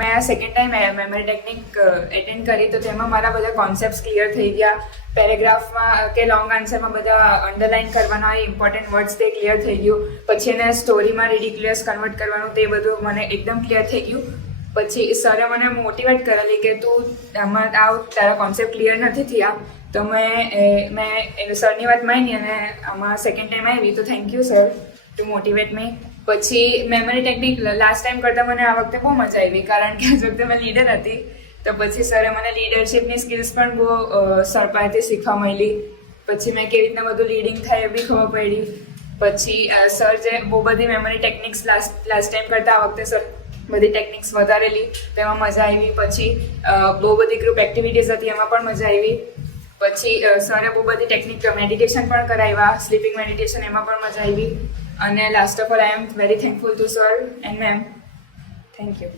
મેં second time memory technique attend કરી તો તેમાં મારા બધા કોન્સેપ્ટ્સ ક્લિયર થઈ ગયા. પેરેગ્રાફમાં કે લોંગ આન્સરમાં બધા અંડરલાઇન કરવાના હોય ઇમ્પોર્ટન્ટ વર્ડ્સ તે ક્લિયર થઈ ગયું. પછી એને સ્ટોરીમાં રિડિક્યુલસ કન્વર્ટ કરવાનું તે બધું મને એકદમ ક્લિયર થઈ ગયું. પછી સરે મને મોટિવેટ કરેલી કે તું આમાં તારા કોન્સેપ્ટ ક્લિયર નથી થયા. તો મેં સરની વાત માની અને આમાં સેકન્ડ ટાઈમ આવી. તો thank you sir to motivate me. પછી મેમરી ટેકનિક લાસ્ટ ટાઈમ કરતાં મને આ વખતે બહુ મજા આવી, કારણ કે આ વખતે મેં લીડર હતી. તો પછી સરે મને લીડરશિપની સ્કિલ્સ પણ બહુ સર પાસેથી શીખવા મળી. પછી મેં કેવી રીતના બધું લીડિંગ થાય એ બી ખબર પડી. પછી સર જે બહુ બધી મેમરી ટેકનિક્સ લાસ્ટ ટાઈમ કરતાં આ વખતે સર બધી ટેકનિક્સ વધારેલી, તેમાં મજા આવી. પછી બહુ બધી ગ્રુપ એક્ટિવિટીઝ હતી, એમાં પણ મજા આવી. પછી સરે બહુ બધી ટેકનિક મેડિટેશન પણ કરાવ્યા, સ્લીપિંગ મેડિટેશન, એમાં પણ મજા આવી. અને last of all I am very thankful two sir and ma'am. Thank you.